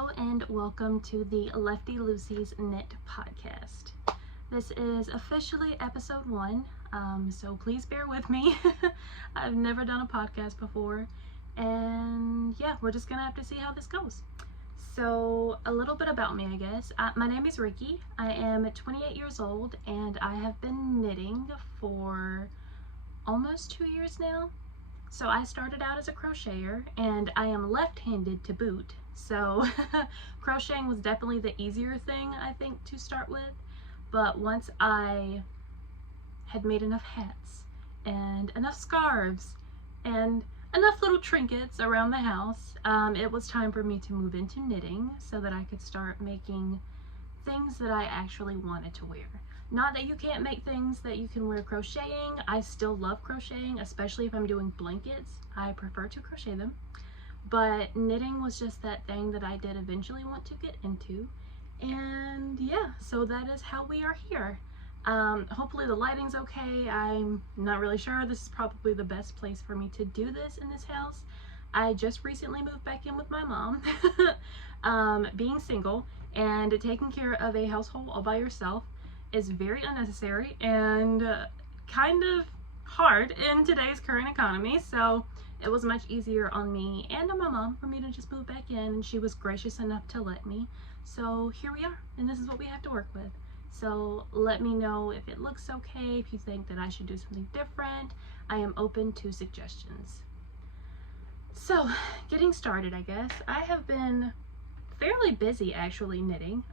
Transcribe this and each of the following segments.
Hello and welcome to the Lefty Loosey's Knit podcast. This is officially episode 1, so please bear with me. I've never done a podcast before, and yeah, we're just gonna have to see how this goes. So a little bit about me, I guess. My name is Ricky. I am 28 years old, and I have been knitting for almost 2 years now. So I started out as a crocheter, and I am left-handed to boot. So crocheting was definitely the easier thing, I think, to start with. But once I had made enough hats and enough scarves and enough little trinkets around the house, it was time for me to move into knitting so that I could start making things that I actually wanted to wear. Not that you can't make things that you can wear crocheting. I still love crocheting, especially if I'm doing blankets. I prefer to crochet them. But knitting was just that thing that I did eventually want to get into. And yeah, so that is how we are here. Hopefully the lighting's okay. I'm not really sure. This is probably the best place for me to do this in this house. I just recently moved back in with my mom. Being single and taking care of a household all by yourself is very unnecessary and kind of hard in today's current economy, so it was much easier on me and on my mom for me to just move back in, and she was gracious enough to let me. So here we are, and this is what we have to work with. So let me know if it looks okay, if you think that I should do something different. I am open to suggestions. So getting started, I guess. I have been fairly busy actually knitting.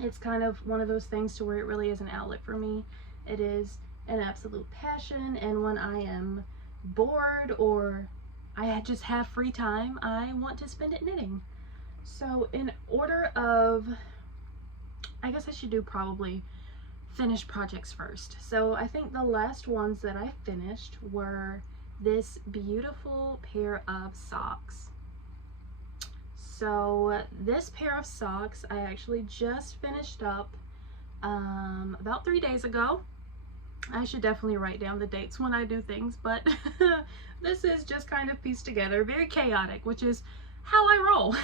It's kind of one of those things to where it really is an outlet for me. It is an absolute passion, and when I am bored or I just have free time, I want to spend it knitting. So in order of, I guess I should do probably finished projects first. So I think the last ones that I finished were this beautiful pair of socks. So this pair of socks I actually just finished up about 3 days ago. I should definitely write down the dates when I do things, but this is just kind of pieced together, very chaotic, which is how I roll.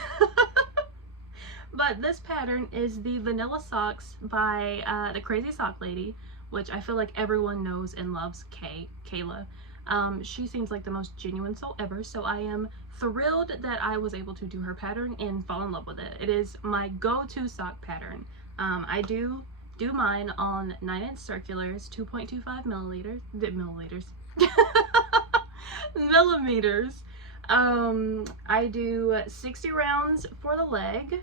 But this pattern is the Vanilla Socks by the Crazy Sock Lady, which I feel like everyone knows and loves. Kayla. She seems like the most genuine soul ever, so I am thrilled that I was able to do her pattern and fall in love with it. It is my go-to sock pattern. I do mine on 9-inch circulars, 2.25 millimeters. Millimeters. I do 60 rounds for the leg,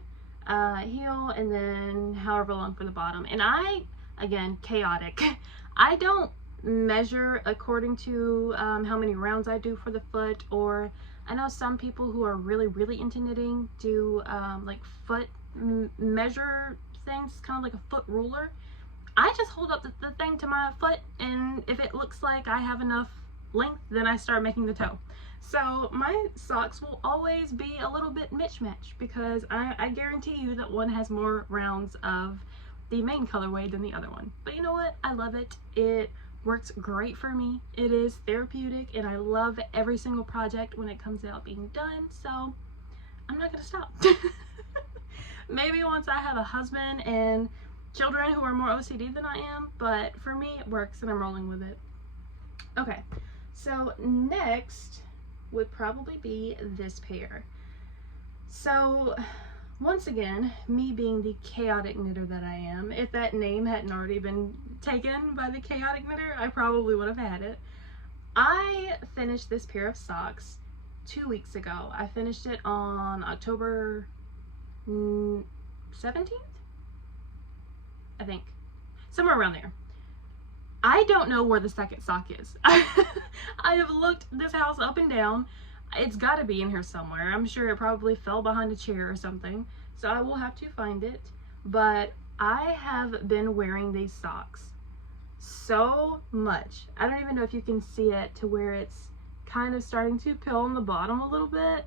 heel, and then however long for the bottom. And again, chaotic. I don't measure according to how many rounds I do for the foot, or I know some people who are really into knitting do like foot measure things, kind of like a foot ruler. I just hold up the thing to my foot, and if it looks like I have enough length, then I start making the toe. So my socks will always be a little bit mismatched because I guarantee you that one has more rounds of the main colorway than the other one. But you know what? I love it. It works great for me. It is therapeutic, and I love every single project when it comes out being done, so I'm not gonna stop. Maybe once I have a husband and children who are more OCD than I am, but for me it works and I'm rolling with it. Okay, so next would probably be this pair. So once again, me being the chaotic knitter that I am, if that name hadn't already been taken by the chaotic knitter, I probably would have had it. I finished this pair of socks 2 weeks ago. I finished it on October 17th? I think. Somewhere around there. I don't know where the second sock is. I have looked this house up and down. It's got to be in here somewhere. I'm sure it probably fell behind a chair or something, so I will have to find it. But I have been wearing these socks so much. I don't even know if you can see it, to where it's kind of starting to peel on the bottom a little bit,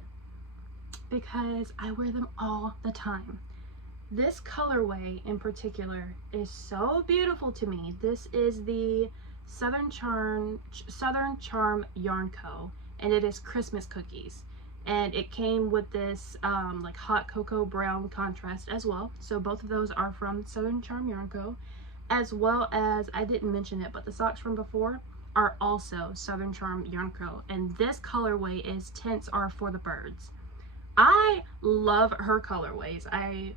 because I wear them all the time. This colorway in particular is so beautiful to me. This is the Southern Charm Yarn Co., and it is Christmas cookies. and it came with this like hot cocoa brown contrast as well. So both of those are from Southern Charm Yarn Co. As well as, I didn't mention it, but the socks from before are also Southern Charm Yarn Co. And this colorway is Tints Are For the Birds. I love her colorways. I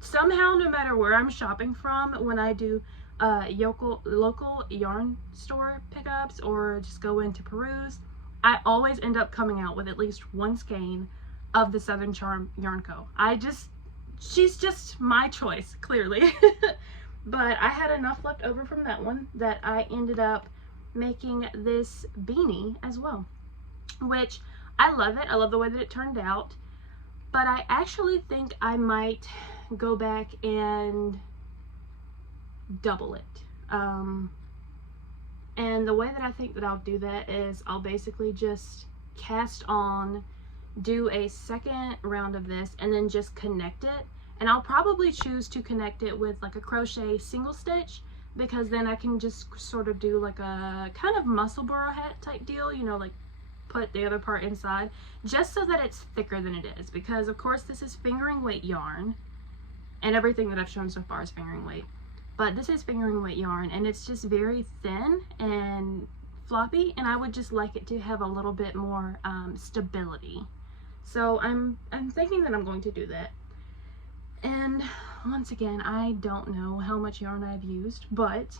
somehow, no matter where I'm shopping from, when I do local yarn store pickups or just go into peruse, I always end up coming out with at least one skein of the Southern Charm Yarn Co. She's just my choice, clearly. But I had enough left over from that one that I ended up making this beanie as well, which I love it. I love the way that it turned out, but I actually think I might go back and double it. And the way that I think that I'll do that is I'll basically just cast on, do a second round of this, and then just connect it. And I'll probably choose to connect it with like a crochet single stitch, because then I can just sort of do like a kind of muscle burrow hat type deal, you know, like put the other part inside, just so that it's thicker than it is, because of course this is fingering weight yarn, and everything that I've shown so far is fingering weight, but this is fingering weight yarn, and it's just very thin and floppy, and I would just like it to have a little bit more stability. So I'm thinking that I'm going to do that. And once again, I don't know how much yarn I've used, but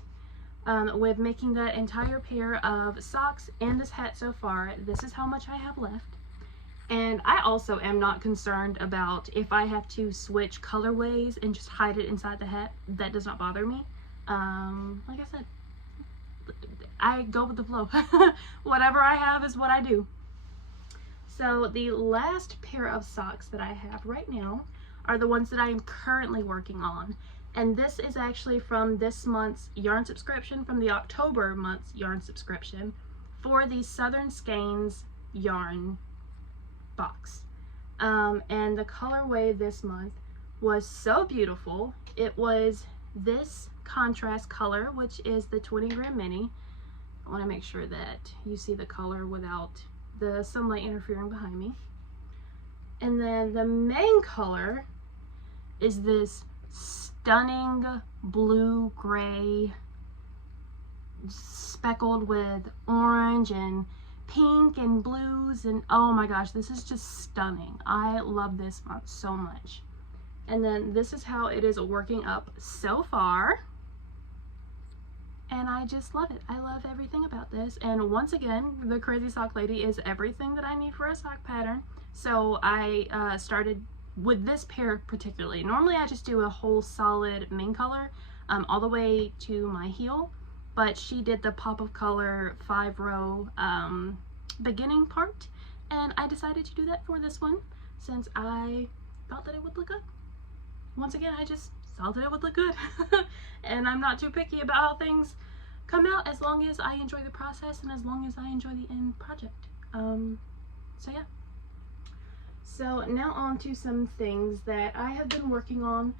with making that entire pair of socks and this hat so far, this is how much I have left. And I also am not concerned about if I have to switch colorways and just hide it inside the hat. That does not bother me. Like I said, I go with the flow. Whatever I have is what I do. So the last pair of socks that I have right now are the ones that I am currently working on. And this is actually from this month's yarn subscription, from the October month's yarn subscription, for the Southern Skeins yarn box. And the colorway this month was so beautiful. It was this contrast color, which is the 20 gram mini. I want to make sure that you see the color without the sunlight interfering behind me. And then the main color is this stunning blue-gray, speckled with orange and pink and blues, and oh my gosh, this is just stunning. I love this month so much. And then this is how it is working up so far, and I just love it. I love everything about this. And once again, the Crazy Sock Lady is everything that I need for a sock pattern. So I started with this pair particularly. Normally I just do a whole solid main color all the way to my heel, but she did the pop of color 5-row beginning part, and I decided to do that for this one since I thought that it would look good. Once again, I just saw that it would look good. And I'm not too picky about how things come out, as long as I enjoy the process and as long as I enjoy the end project. So yeah. So now on to some things that I have been working on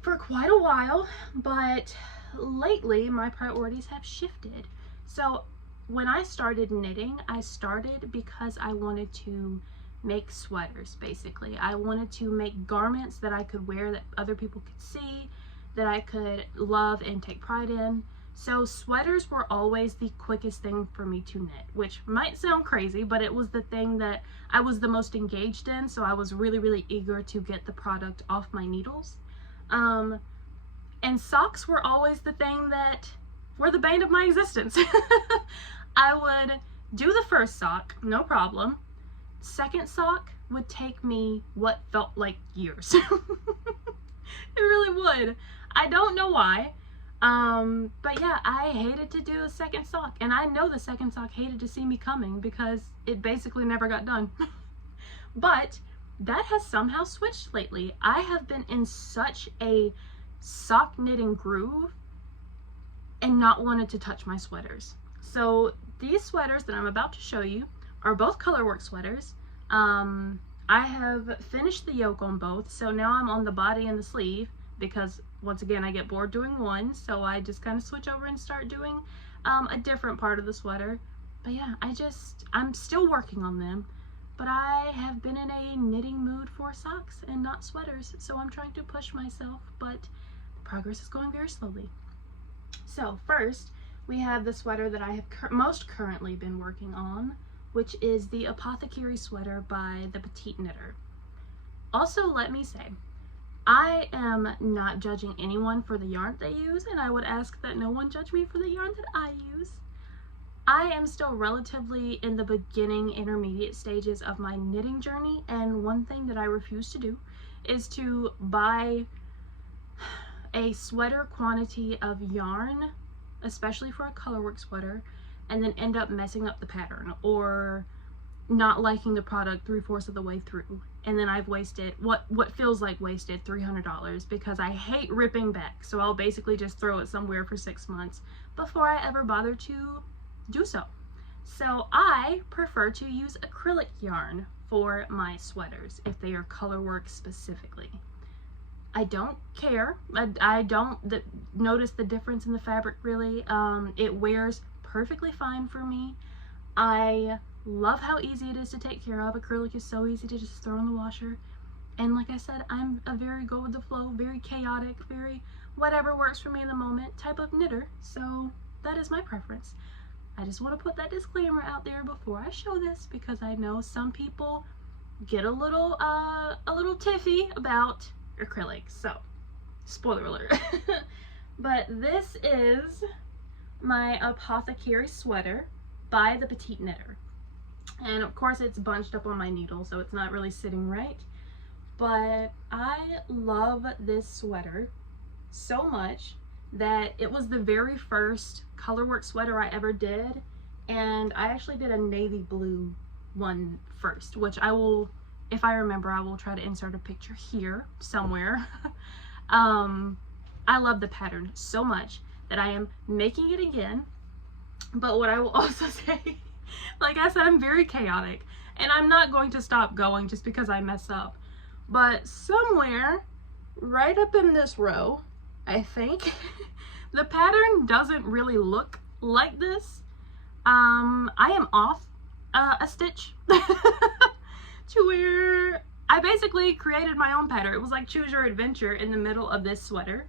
for quite a while, but lately my priorities have shifted. So when I started knitting, I started because I wanted to make sweaters, basically. I wanted to make garments that I could wear, that other people could see, that I could love and take pride in. So sweaters were always the quickest thing for me to knit, which might sound crazy, but it was the thing that I was the most engaged in, so I was really, really eager to get the product off my needles. And socks were always the thing that were the bane of my existence. I would do the first sock, no problem. Second sock would take me what felt like years. It really would. I don't know why. But yeah, I hated to do a second sock, and I know the second sock hated to see me coming because it basically never got done. But that has somehow switched lately. I have been in such a sock knitting groove and not wanted to touch my sweaters. So these sweaters that I'm about to show you are both colorwork sweaters. I have finished the yoke on both, so now I'm on the body and the sleeve, because once again I get bored doing one, so I just kind of switch over and start doing a different part of the sweater. But yeah, I'm still working on them. but I have been in a knitting mood for socks and not sweaters, so I'm trying to push myself, but progress is going very slowly. So first, we have the sweater that I have most currently been working on, which is the Apothecary sweater by the Petite Knitter. Also, let me say, I am not judging anyone for the yarn they use, and I would ask that no one judge me for the yarn that I use. I am still relatively in the beginning, intermediate stages of my knitting journey, and one thing that I refuse to do is to buy a sweater quantity of yarn, especially for a colorwork sweater, and then end up messing up the pattern or not liking the product 3/4 of the way through, and then I've wasted what feels like wasted $300 because I hate ripping back, so I'll basically just throw it somewhere for 6 months before I ever bother to do so. So I prefer to use acrylic yarn for my sweaters if they are colorwork specifically. I don't care. I don't notice the difference in the fabric really. It wears perfectly fine for me. I love how easy it is to take care of. Acrylic is so easy to just throw in the washer. And like I said, I'm a very go with the flow, very chaotic, very whatever works for me in the moment type of knitter. So that is my preference. I just want to put that disclaimer out there before I show this because I know some people get a little tiffy about acrylic. So, spoiler alert. But this is my Apothecary sweater by the Petite Knitter. And of course it's bunched up on my needle, so it's not really sitting right. But I love this sweater so much that it was the very first colorwork sweater I ever did. And I actually did a navy blue one first, which I will, if I remember, I will try to insert a picture here somewhere. I love the pattern so much that I am making it again. But what I will also say, like I said, I'm very chaotic, and I'm not going to stop going just because I mess up. But somewhere right up in this row, I think, the pattern doesn't really look like this. I am off a stitch to where I basically created my own pattern. It was like choose your adventure in the middle of this sweater,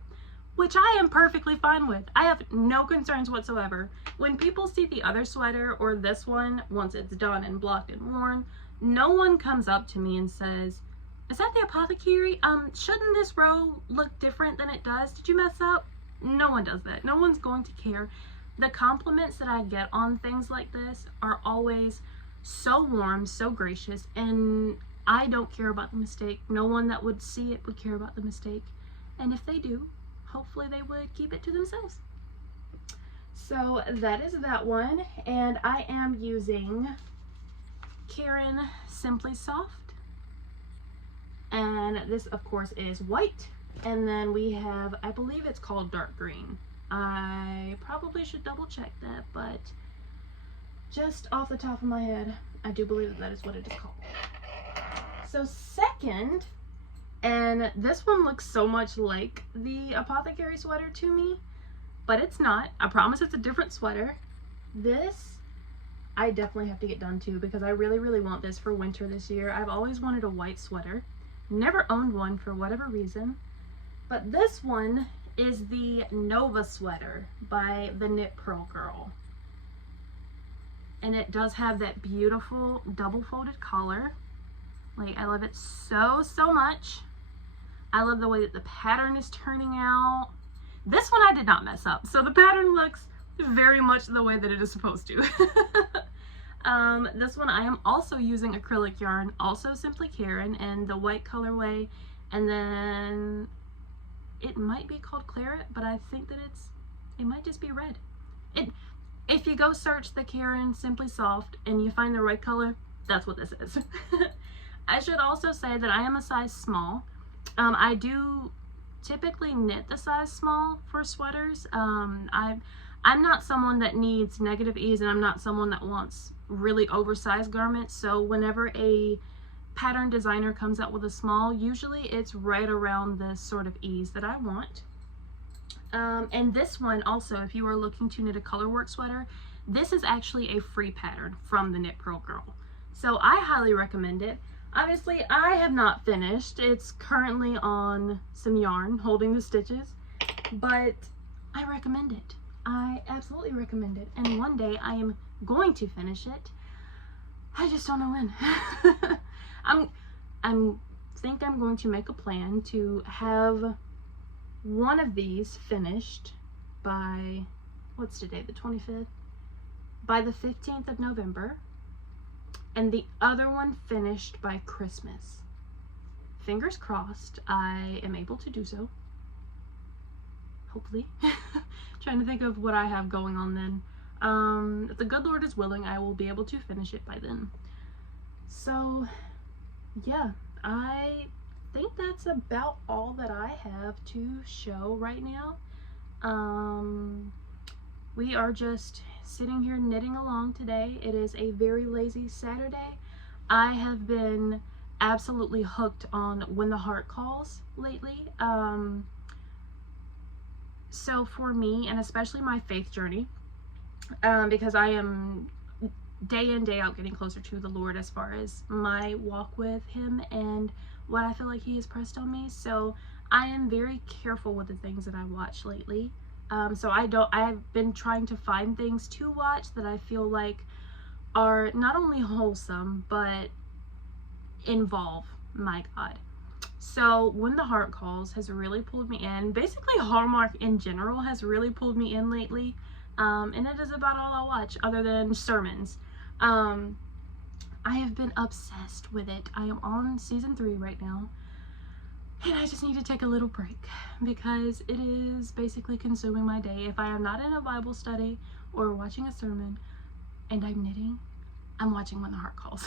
which I am perfectly fine with. I have no concerns whatsoever. When people see the other sweater or this one, once it's done and blocked and worn, no one comes up to me and says, "Is that the Apothecary? Shouldn't this row look different than it does? Did you mess up?" No one does that. No one's going to care. The compliments that I get on things like this are always so warm, so gracious, and I don't care about the mistake. No one that would see it would care about the mistake. And if they do, hopefully they would keep it to themselves. So that is that one, and I am using Caron Simply Soft, and this of course is white, and then we have, I believe it's called dark green. I probably should double check that, but just off the top of my head, I do believe that is what it is called. So second, and this one looks so much like the Apothecary sweater to me, but it's not. I promise it's a different sweater. This, I definitely have to get done too because I really, really want this for winter this year. I've always wanted a white sweater. Never owned one for whatever reason. But this one is the Nova sweater by the Knit Pearl Girl. And it does have that beautiful double folded collar. Like, I love it so, so much. I love the way that the pattern is turning out. This one I did not mess up, so the pattern looks very much the way that it is supposed to. This one I am also using acrylic yarn, also Simply Caron, and the white colorway, and then it might be called Claret, but I think that it might just be red. If you go search the Caron Simply Soft and you find the right color, that's what this is. I should also say that I am a size small. I do typically knit the size small for sweaters. I'm not someone that needs negative ease, and I'm not someone that wants really oversized garments. So whenever a pattern designer comes out with a small, usually it's right around the sort of ease that I want. And this one also, if you are looking to knit a colorwork sweater, this is actually a free pattern from the Knit Pearl Girl. So I highly recommend it. Obviously, I have not finished. It's currently on some yarn holding the stitches, but I recommend it. I absolutely recommend it. And one day I am going to finish it. I just don't know when. I'm going to make a plan to have one of these finished by, what's today, the 25th? By the 15th of November, and the other one finished by Christmas. Fingers crossed I am able to do so. Hopefully. Trying to think of what I have going on then. If the good Lord is willing, I will be able to finish it by then. So, yeah, I think that's about all that I have to show right now. We are just sitting here knitting along today. It is a very lazy Saturday. I have been absolutely hooked on When the Heart Calls lately. So for me, and especially my faith journey, because I am day in, day out getting closer to the Lord as far as my walk with Him and what I feel like He has pressed on me. So I am very careful with the things that I watch lately. So I've been trying to find things to watch that I feel like are not only wholesome, but involve my God. So When the Heart Calls has really pulled me in. Basically Hallmark in general has really pulled me in lately. And it is about all I'll watch other than sermons. I have been obsessed with it. I am on season 3 right now. And I just need to take a little break because it is basically consuming my day. If I am not in a Bible study or watching a sermon and I'm knitting, I'm watching When the Heart Calls.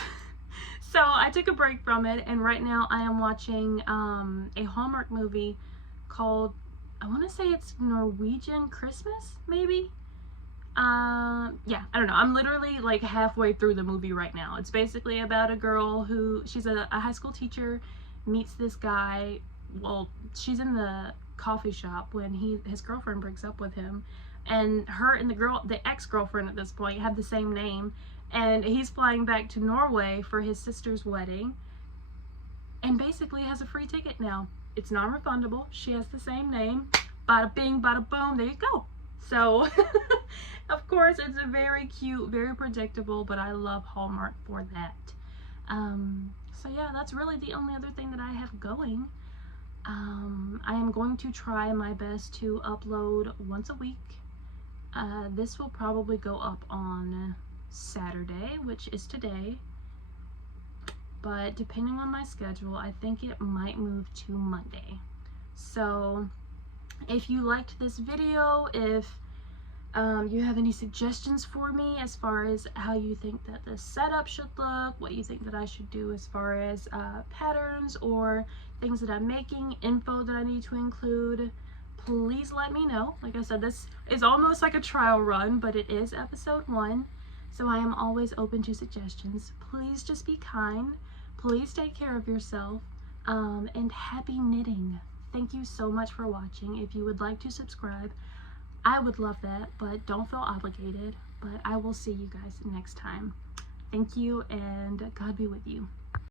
So I took a break from it, and right now I am watching a Hallmark movie called, I want to say it's Norwegian Christmas, maybe? Yeah, I don't know. I'm literally like halfway through the movie right now. It's basically about a girl who, she's a high school teacher, meets this guy. Well, she's in the coffee shop when his girlfriend breaks up with him, and her and the ex-girlfriend at this point have the same name, and he's flying back to Norway for his sister's wedding and basically has a free ticket now. It's non-refundable. She has the same name. Bada bing, bada boom, there you go. So of course it's a very cute, very predictable, but I love Hallmark for that. So yeah, that's really the only other thing that I have going. I am going to try my best to upload once a week. This will probably go up on Saturday, which is today. But depending on my schedule, I think it might move to Monday. So if you liked this video, if you have any suggestions for me as far as how you think that the setup should look, what you think that I should do as far as patterns or things that I'm making, info that I need to include, please let me know. Like I said, this is almost like a trial run, but it is episode 1, so I am always open to suggestions. Please just be kind. Please take care of yourself, and happy knitting. Thank you so much for watching. If you would like to subscribe, I would love that, but don't feel obligated. But I will see you guys next time. Thank you, and God be with you.